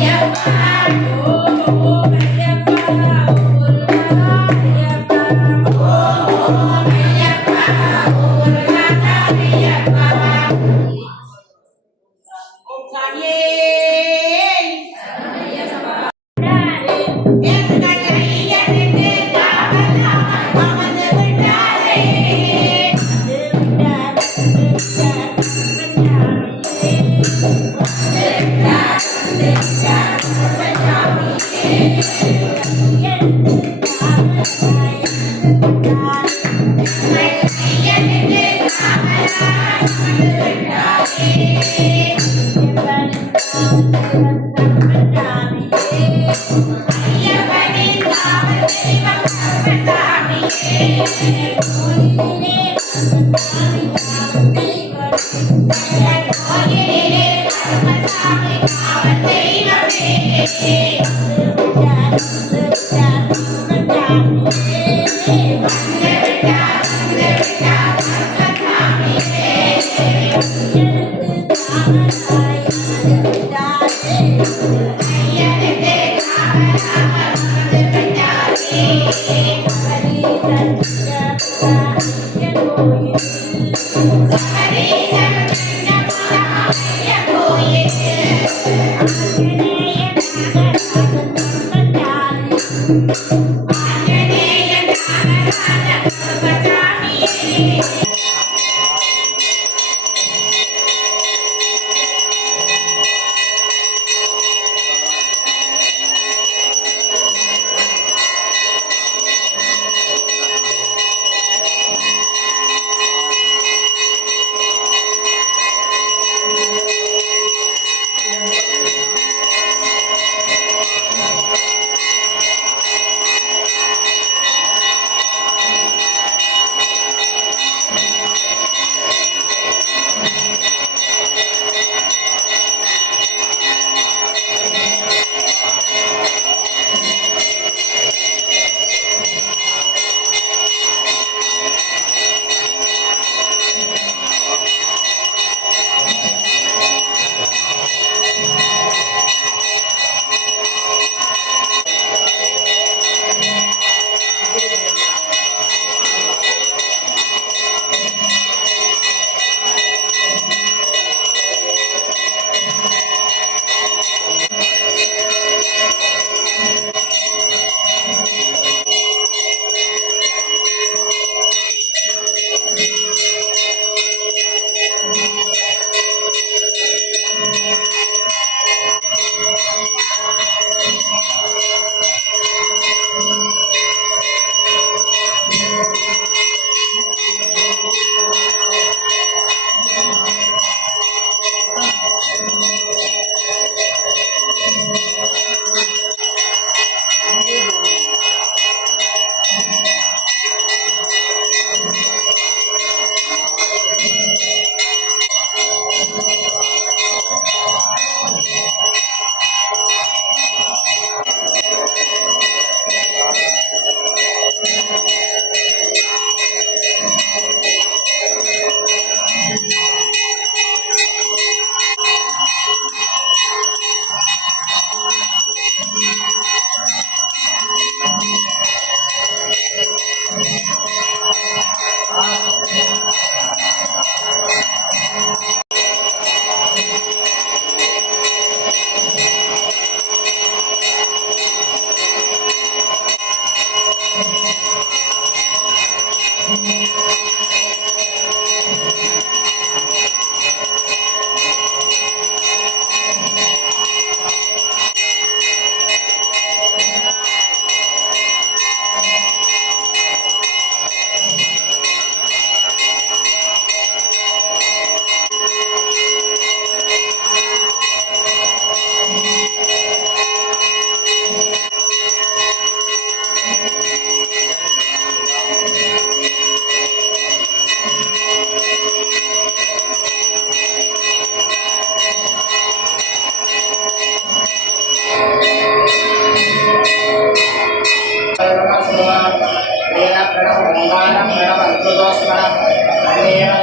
प्रणव प्रणव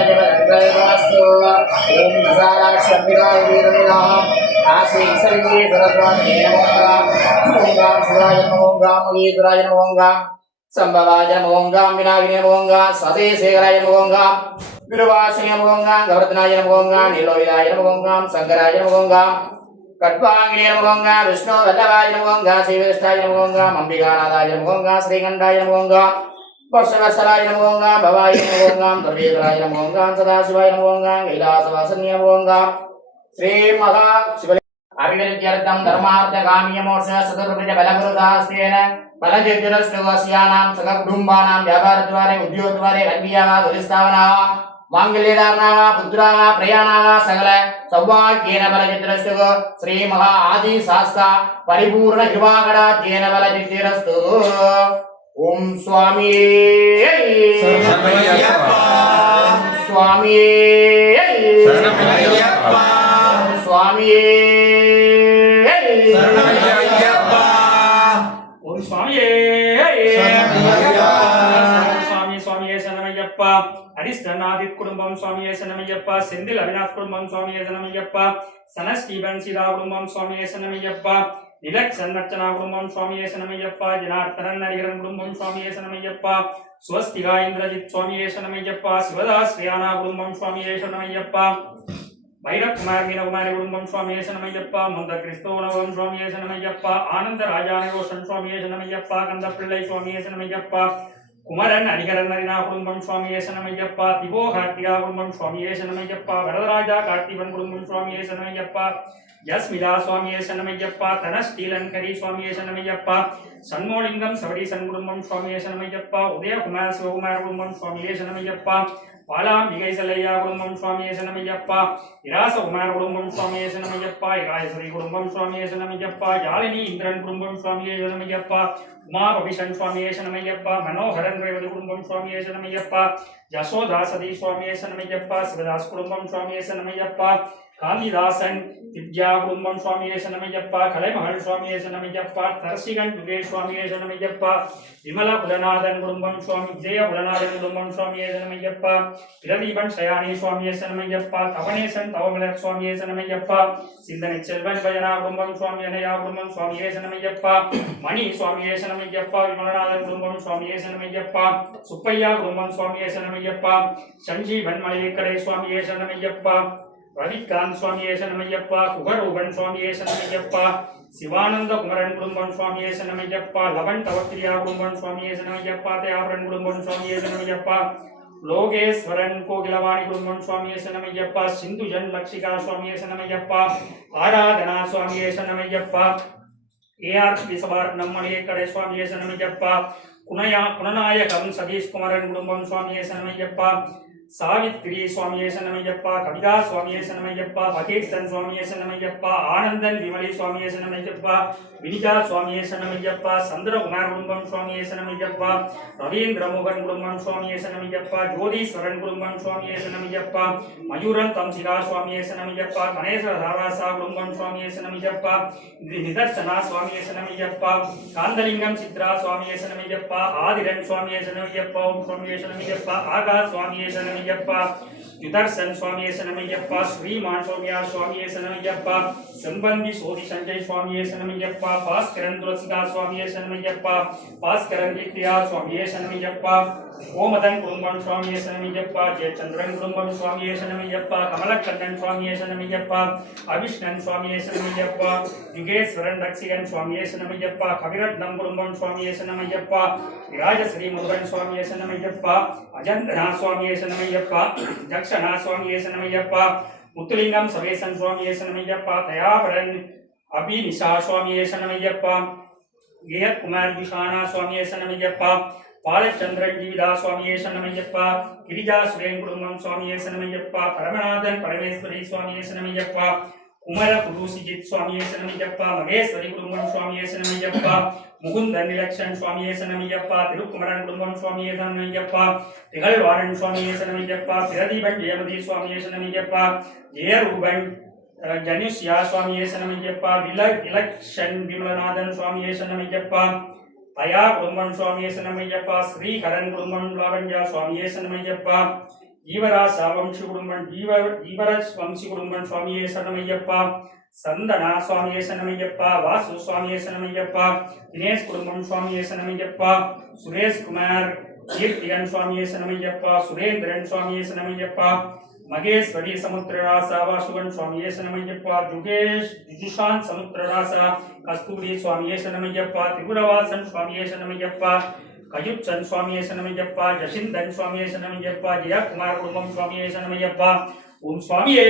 प्रणव प्रयोगास्तु ओम विशालाक्षम्बिकाय वीरविनः आसी सर्गे सरस्वती नमो ओम गाम शिवाय नमो ओम गाम मुगीधराय नमो ओम गाम संभवाय नमो ओम गाम विनागिने नमो ओम गाम सदेशेखराय नमो ओम गाम विरुवासिने नमो ओम गाम गवर्धनाय नमो ओम गाम नीलोविदाय नमो ओम गाम शंकराय नमो ओम गाम कट्वांगिने नमो ओम गाम विष्णु वल्लभाय नमो ओम गाम श्रीविष्टाय नमो ओम गाम अंबिकानाथाय नमो ओम गाम श्रीकंठाय नमो ओम गाम वर्षवत्सलाय नमो ओम गाम भवाय नमो ओम गाम सर्वेश्वराय नमो ओम गाम सदाशिवाय नमो ओम गाम कैलासवासिने नमो ओम गाम श्री महा शिव अभिवृद्ध्यर्थं धर्मार्थ काम्य मोक्ष चतुर्भुज बलगुरुदास्तेन बलजिद्युरष्टवस्यानां सगकुटुम्बानां व्यापारद्वारे उद्योगद्वारे कल्पियाः गुरुस्थापनाः मांगल्यधारणाः पुत्राः प्रयाणाः सकल सौभाग्येन बलजिद्युरष्टव श्री महा आदि शास्ता परिपूर्ण कृपाकटाक्षेन बलजिद्युरस्तु ओम स्वामी स्वामी स्वामी ओम स्वामी स्वामी स्वामी शरणमय्यप्प अरिष्टनादित कुटुंबम स्वामी शरणमय्यप्प सेंदिल अविनाश कुटुंबम स्वामी शरणमय्यप्प सन स्टीवन सीता कुटुंबम स्वामी शरणमय्यप्प निलक्षण रचना कुटुंबम स्वामी शरणमय्यप्प जनार्दनन हरिहरन कुटुंबम स्वामी शरणमय्यप्प स्वस्तिका इंद्रजित स्वामी शरणमय्यप्प शिवदास श्रियाना कुटुंबम स्वामी शरणमय्यप्प भैरव कुमार मीना कुमारी कुटुंबम स्वामी शरणमय्यप्प मुंद क्रिस्तोनवम स्वामी शरणमय्यप्प आनंद राजाने रोशन स्वामी शरणमय्यप्प कंदपिள்ளை स्वामी शरणमय्यप्प कुमरन हरिहरन हरिना कुटुंबम स्वामी शरणमय्यप्प तिबो कार्तिका कुटुंबम स्वामी शरणमय्यप्प वरदराजा कार्तिवन कुटुंबम स्वामी शरणमय्यप्प यस्मिता स्वामी शरणमय्यप्प तनस्टीलंकरी स्वामी शरणमय्यप्प सन्मोलिंगम सबरीसन कुटुंबम स्वामी शरणमय्यप्प उदयकुमार शिवकुमार कुटुंबम स्वामी शरणमय्यप्प पालांबिकैसलय्या कुटुंबम स्वामी शरणमय्यप्प इरासकुमार कुटुंबम स्वामी शरणमय्यप्प इरायश्री कुटुंबम स्वामी शरणमय्यप्प यालिनी इंद्रन कुटुंबम स्वामी शरणमय्यप्प उमाभविषण स्वामी शरणमय्यप्प मनोहरन रेवती कुटुंबम स्वामी शरणमय्यप्प यशोदा सती स्वामी शरणमय्यप्प शिवदास कुटुंबम स्वामी शरणमय्यप्प कालिदासन दिव्या कुटुंबम स्वामी शरणमय्यप्प कलैमहल स्वामी शरणमय्यप्प तरसिगन युगेश स्वामी शरणमय्यप्प विमला कुलनाथन कुटुंबम स्वामी विजय कुलनाथन कुटुंबम स्वामी शरणमय्यप्प பிரதீபன் சயானி சுவாமியே சரணமய்யப்பா தவனேசன் தவமலர் சுவாமியே சரணமய்யப்பா சிந்தனை செல்வன் பஜனா குடும்பம் சுவாமி அனையா குடும்பம் சுவாமியே சரணமய்யப்பா மணி சுவாமியே சரணமய்யப்பா விமலநாதன் குடும்பம் சுவாமியே சரணமய்யப்பா சுப்பையா குடும்பம் சுவாமியே சரணமய்யப்பா சஞ்சீவன் மலையக்கடை சுவாமியே சரணமய்யப்பா ரவிகாந்த் சுவாமியே சரணமய்யப்பா குகரூபன் சுவாமியே சரணமய்யப்பா சிவானந்த குமரன் குடும்பம் சுவாமியே சரணமய்யப்பா லவன் தவக்கிரியா குடும்பம் சுவாமியே சரணமய்யப்பா தயாபரன் குடும்பம் சுவாமியே சரணமய்யப்பா लोकेश्वरन कोकिलवाणी कुटुंबम स्वामी शरणमय्यप्प सिंधुजन लक्षिका स्वामी शरणमय्यप्प आराधना स्वामी शरणमय्यप्प AR विसवार्णम मणियेकडे स्वामी शरणमय्यप्प कुणनायकम सतीश कुमारन कुटुंबम स्वामी शरणमय्यप्प सावित्री स्वामी शरणमय्यप्प कविता स्वामी शरणमय्यप्प भगीरथन स्वामी शरणमय्यप्प आनंदन विमली स्वामी शरणमय्यप्प विनिता स्वामी शरणमय्यप्प चंद्रकुमार कुटुंबम स्वामी शरणमय्यप्प रवींद्र मोहन कुटुंबम स्वामी शरणमय्यप्प ज्योतिश्वरन कुटुंबम स्वामी शरणमय्यप्प मयूरन तमशिला स्वामी शरणमय्यप्प गणेश्वर धारासा कुटुंबम स्वामी शरणमय्यप्प निदर्शना स्वामी शरणमय्यप्प कांदलिंगम चित्रा स्वामी शरणमय्यप्प आदिरन स्वामी शरणमय्यप्प ओम स्वामी शरणमय्यप्प आकाश स्वामी शरणमय्यप्प युदर्शन स्वामी शरणमय्यप्प श्रीमान सौम्या स्वामी शरणमय्यप्प संबंधी सोधि संजय स्वामी शरणमय्यप्प भास्करन तुलसीदास स्वामी शरणमय्यप्प भास्करन कीर्तिया स्वामी शरणमय्यप्प ओमदन कुटुंबम स्वामी शरणमय्यप्प जयचंद्रन कुटुंबम स्वामी शरणमय्यप्प कमलकण्णन स्वामी शरणमय्यप्प अविष्णन स्वामी शरणमय्यप्प युगेश्वरन रक्षिगन स्वामी शरणमय्यप्प कविरत्नम कुटुंबम स्वामी शरणमय्यप्प राजश्री मुरुगन स्वामी शरणमय्यप्प अजंतना स्वामी शरणमय्यप्प दक्षिणा स्वामी शरणमय्यप्प मुत्तुलिंगम सवेसन स्वामी शरणमय्यप्प दयावरन अभिनिशा स्वामी शरणमय्यप्प गेहत कुमार विशाना स्वामी शरणमय्यप्प பாலச்சந்திரன் ஜீவிதா சுவாமியே சரணமய்யப்பா கிரிஜா சுரேன் குடும்பம் சுவாமியே சரணமய்யப்பா பரமநாதன் பரமேஸ்வரி சுவாமியே சரணமய்யப்பா குமர குருசிஜித் சுவாமியே சரணமய்யப்பா மகேஸ்வரி குடும்பம் சுவாமியே சரணமய்யப்பா முகுந்தன் நிலக்ஷன் சுவாமியே சரணமய்யப்பா திருக்குமரன் குடும்பம் சுவாமியே சரணமய்யப்பா திகழ்வாரன் சுவாமியே சரணமய்யப்பா பிரதீபன் ஜெயமதி சுவாமியே சரணமய்யப்பா ஜெயரூபன் ஜனுஷ்யா சுவாமியே சரணமய்யப்பா இலக்ஷன் விமலநாதன் சுவாமியே சரணமய்யப்பா தயா குடும்பம் சுவாமியே சரணமய்யப்பா ஸ்ரீகரன் குடும்பம் லாவண்யா சுவாமியே சரணமய்யப்பா ஜீவராஜ் வம்சி குடும்பம் ஜீவராஜ் வம்சி குடும்பம் சுவாமியே சரணமையப்பா. சந்தனா சுவாமியே சரணமையப்பா. வாசு சுவாமியே சரணமையப்பா. தினேஷ் குடும்பம் சுவாமியே சரணமையப்பா. சுரேஷ் குமார் கீர்த்திகன் சுவாமியே சரணமையப்பா. சுரேந்திரன் சுவாமியே சரணமையப்பா. மகேஸ்வரி சமுத்திரராசா வாசுவன் சுவாமியே சரணமையப்பா. ஜுஜுஷான் சமுத்திரராசா கஸ்தூரி சுவாமியே சரணமையப்பா. திரிபுரவாசன் சுவாமியே சரணமையப்பா. கயுச்சன் சுவாமியே சரணமையப்பா. ஜசிந்தன் சுவாமியே சரணமையப்பா. ஜெயக்குமார் குடும்பம் சுவாமியே சரணமையப்பா. ஓம் சுவாமியே.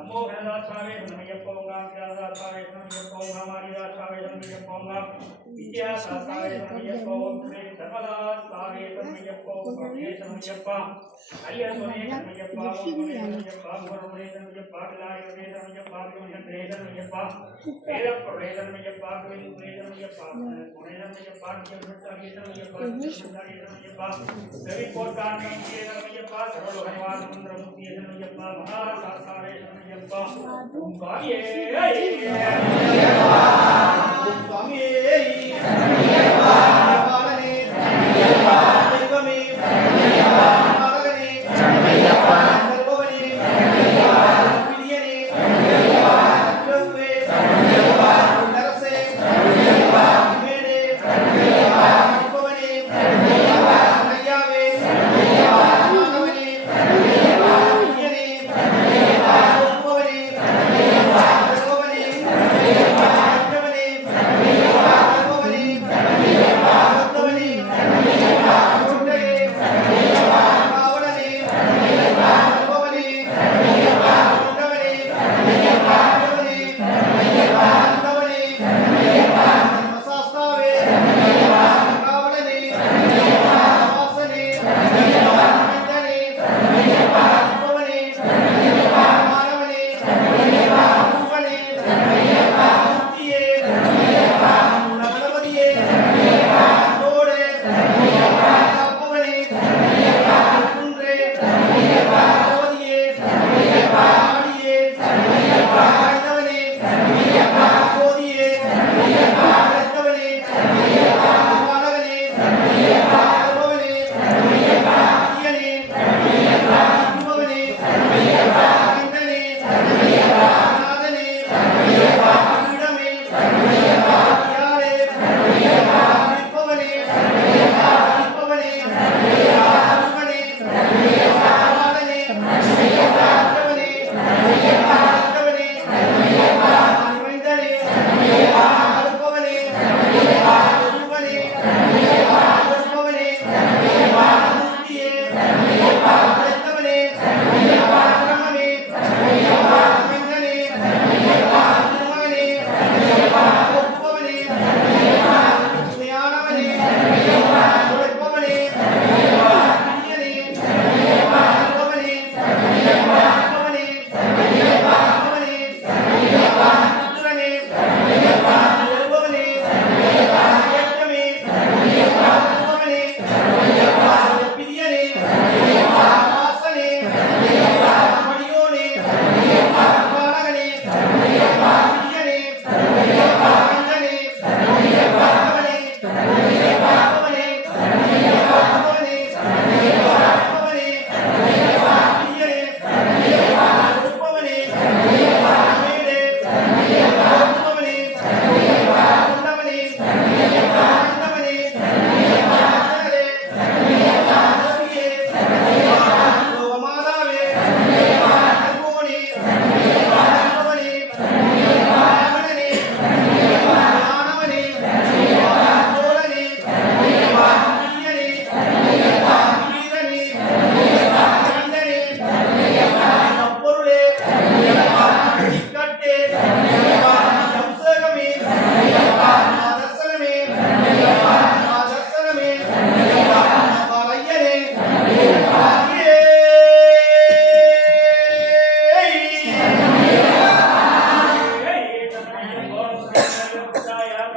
नमो गणदासावे नमयप्पा ओंगाम ज्ञानदासावे नमयप्पा ओंगाम आदिदासावे नमयप्पा ओंगाम विद्यादासावे नमयप्पा ओम श्री धर्मदासावे नमयप्पा ओम स्वामी नमयप्पा अय्यस्वने नमयप्पा ओम स्वामी नमयप्पा गुरुवे नमयप्पा विलायवे नमयप्पा विमयत्रे नमयप्पा वेदप्रवे नमयप्पा विमुने नमयप्पा गुणे नमयप्पा ज्ञानदासावे नमयप्पा ज्ञानदासावे नमयप्पा देवीपोतान नमयप्पा सर्वलोकनिवास मंत्रमूर्ति नमयप्पा महादासावे नमयप्पा ओम स्वामी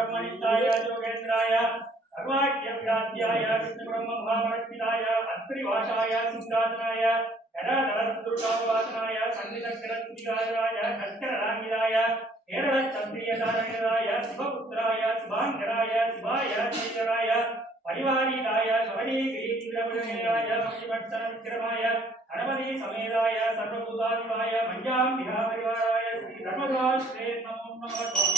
ब्रह्मनिष्ठाय योगेन्द्राय सर्वाख्यव्याध्याय विष्णुब्रह्मभावरक्षिताय अत्रिवासाय सिंहासनाय गदाधरदुर्गावासनाय सन्निधक्षरत्रिगाय कच्चरराङ्गिराय केरळक्षत्रियधारणाय शिवपुत्राय शिवाङ्गराय शिवाय चैतराय परिवारीदाय शबरीगिरीन्द्रपुरमेयाय मणिभट्टविक्रमाय गणपति समेताय सर्वभूताधिपाय मञ्जाम्बिका परिवाराय श्री धर्मदाश्रे नमो नमः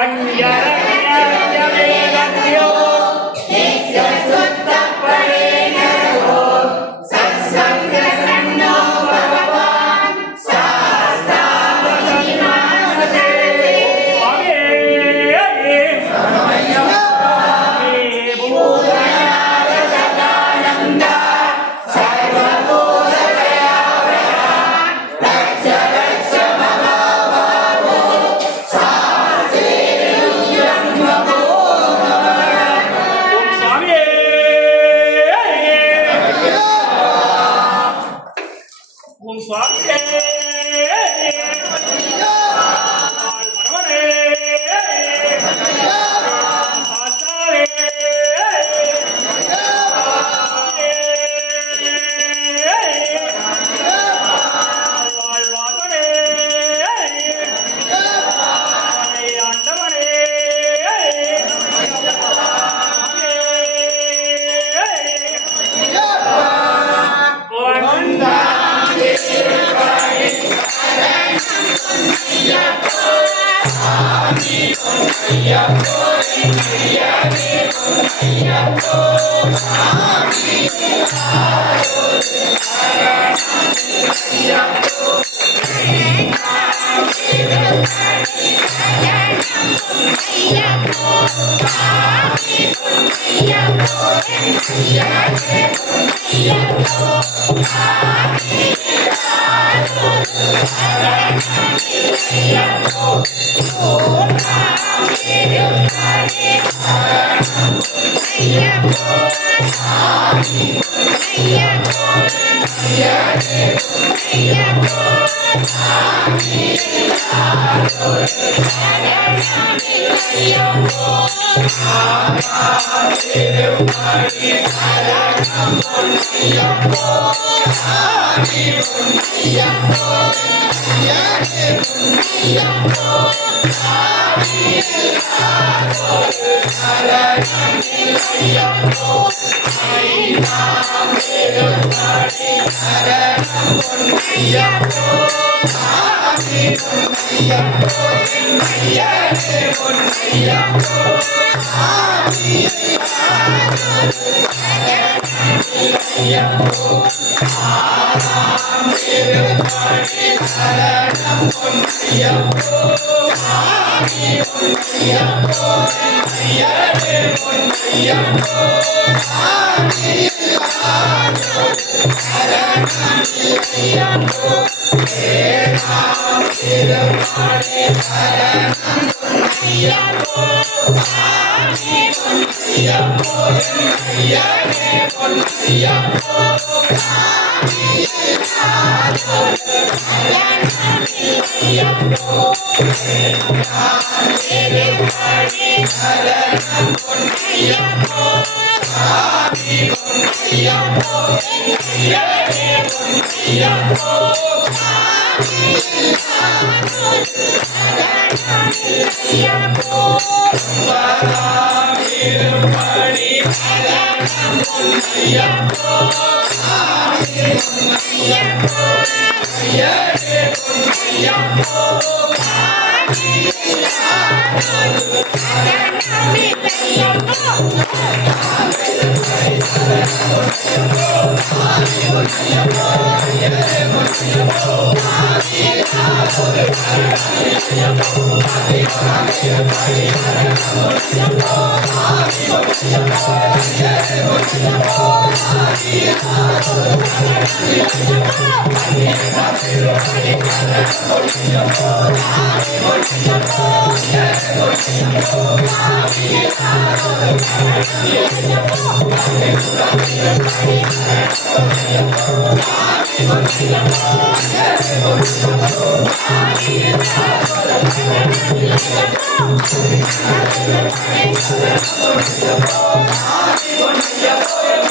पञ्जरज्ञवेदज्ञो नित्यशुद्धपरेणो सत्सङ्गसन्नो भगवान् शास्त्रावशिमानते स्वामी Thank you.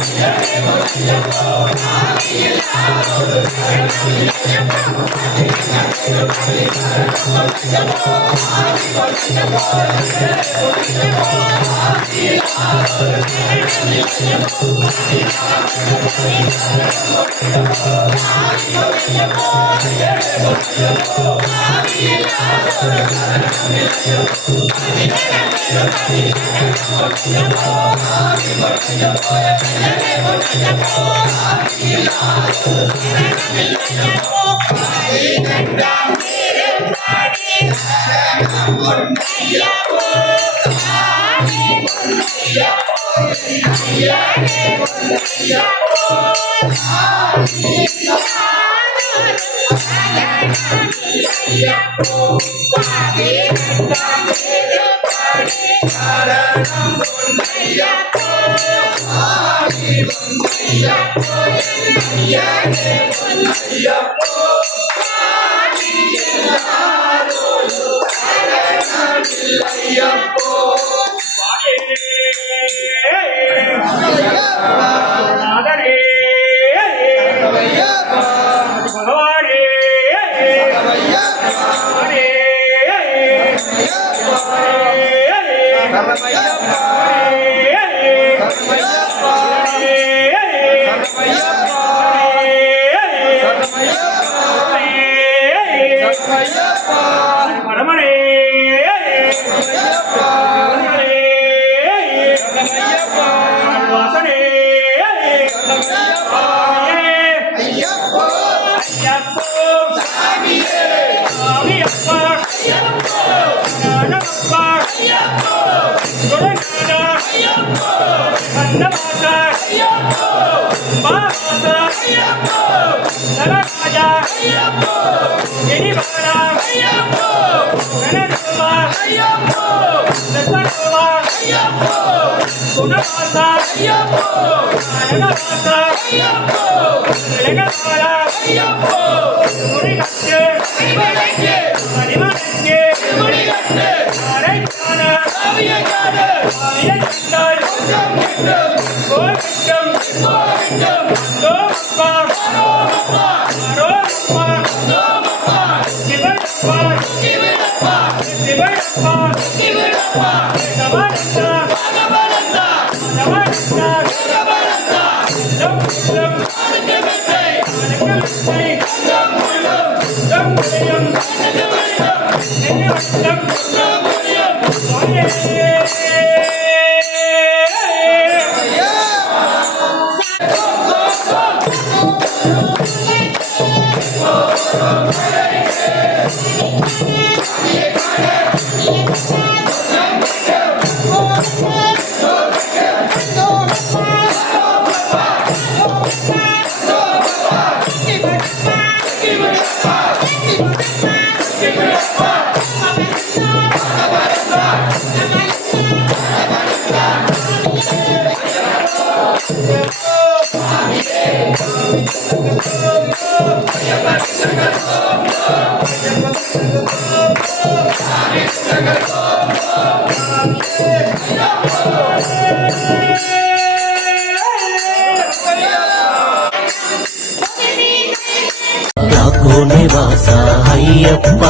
నివాస అయ్యప్ప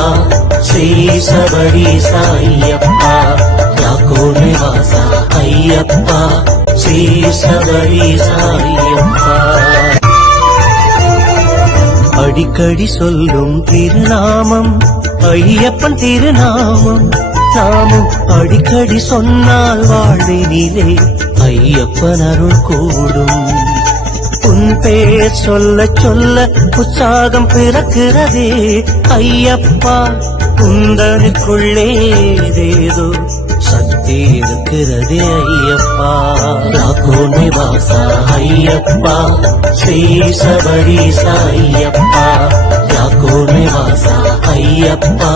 శ్రీ శబరి సాయ్యప్ప యాకో నివాస అయ్యప్ప శ్రీ శబరి సాయ్యప్ప அடிக்கடி சொல்லும் திருநாமம் ஐயப்பன் திருநாமம் நாமும் அடிக்கடி சொன்னால் வாழ்வினிலே ஐயப்பன் அருள் கூடும் உன் பேர் சொல்ல சொல்ல உற்சாகம் பிறக்கிறதே ஐயப்பா குந்தனுக்குள்ளே ஏதேதோ சக்தி இருக்கிறதே ஐயப்பா யாக்கோ நிவாசா ஐயப்பா ஸ்ரீ சபரி சாய்யப்பா யாக்கோ நிவாசா ஐயப்பா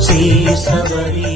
ஸ்ரீ சபரி